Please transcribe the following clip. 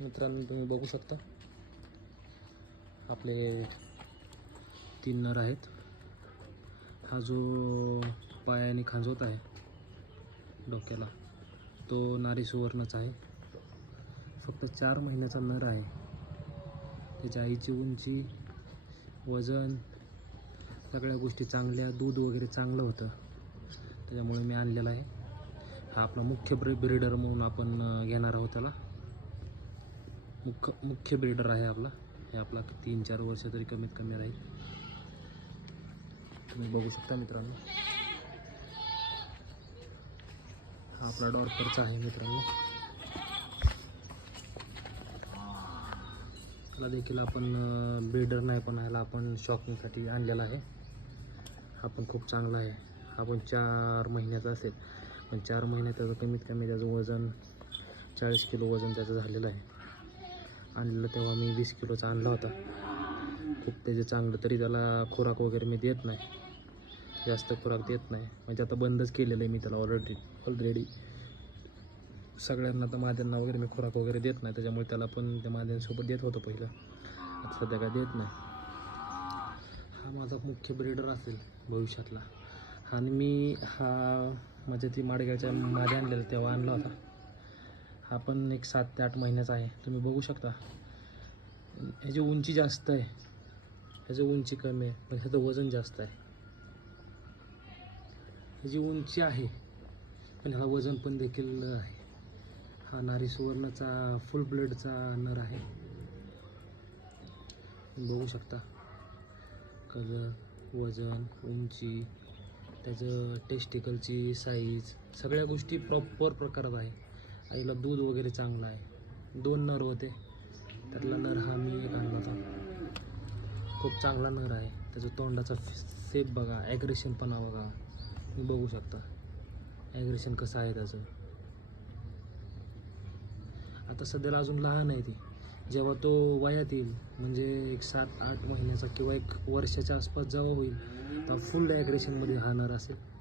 मित्रांनो तुम्ही बघू शकता. आपले तीन नर आहेत. हा जो पायाने खांजवत आहे डोक्याला तो नारी सुवर्णच आहे. फक्त चार महिन्याचा नर आहे. त्याच्या आईची उंची वजन सगळ्या गोष्टी चांगल्या दूध वगैरे चांगलं होतं. त्याच्यामुळे मी आणलेला आहे. हा आपला मुख्य ब्रि ब्रिडर म्हणून आपण घेणार आहोत त्याला. मुख्य मुख्य ब्रीडर आहे आपला. हे आपला तीन चार वर्ष तरी कमीत कमी राहील. तुम्ही बघू शकता मित्रांनो. हा आपला डॉर्फरचा आहे मित्रांनो. त्याला देखील आपण ब्रीडर नाही पण ह्याला आपण शॉकिंगसाठी आणलेला आहे. हा पण खूप चांगला आहे. हा पण चार महिन्याचा असेल. पण चार महिन्यात त्याचं कमीत कमी त्याचं वजन चाळीस किलो वजन त्याचं झालेलं आहे. आणलेलं तेव्हा मी वीस किलोचा आणला होता. खूप त्याचे चांगलं तरी त्याला खुराक वगैरे मी देत नाही. जास्त खुराक देत नाही. म्हणजे आता बंदच केलेलं आहे मी त्याला ऑलरेडी ऑलरेडी सगळ्यांना तर माद्यांना वगैरे मी खुराक वगैरे देत नाही. त्याच्यामुळे त्याला पण त्या माद्यांसोबत देत होतो पहिलं. आता सध्या काय देत नाही. हा माझा मुख्य ब्रीडर असेल भविष्यातला. आणि मी हा म्हणजे ती माडगावच्या मादी आणलेला तेव्हा आणला होता. हा पण एक सात ते आठ महिन्याचा आहे. तुम्ही बघू शकता. ह्याची उंची जास्त आहे ह्याची उंची कमी आहे पण ह्याचं वजन जास्त आहे. ह्याची उंची आहे पण ह्याला वजन पण देखील आहे. हा नारी सुवर्णचा फुल ब्लेडचा नर आहे. बघू शकता. कलर वजन उंची त्याचं टेस्टिकलची साईज सगळ्या गोष्टी प्रॉपर प्रकारात आहे. आईला दूध वगैरे चांगलं आहे. दोन नर होते. त्यातला नर हा मी एक आणला होता. खूप चांगला नर आहे. त्याचं तोंडाचा सेप बघा ॲग्रेशनपणा बघा. तुम्ही बघू शकता. ॲग्रेशन कसं आहे त्याचं. आता सध्याला अजून लहान आहे ती. जेव्हा तो वयात येईल म्हणजे एक सात आठ महिन्याचा किंवा एक वर्षाच्या आसपास जेव्हा होईल तेव्हा फुल ॲग्रेशनमध्ये हा नर असेल.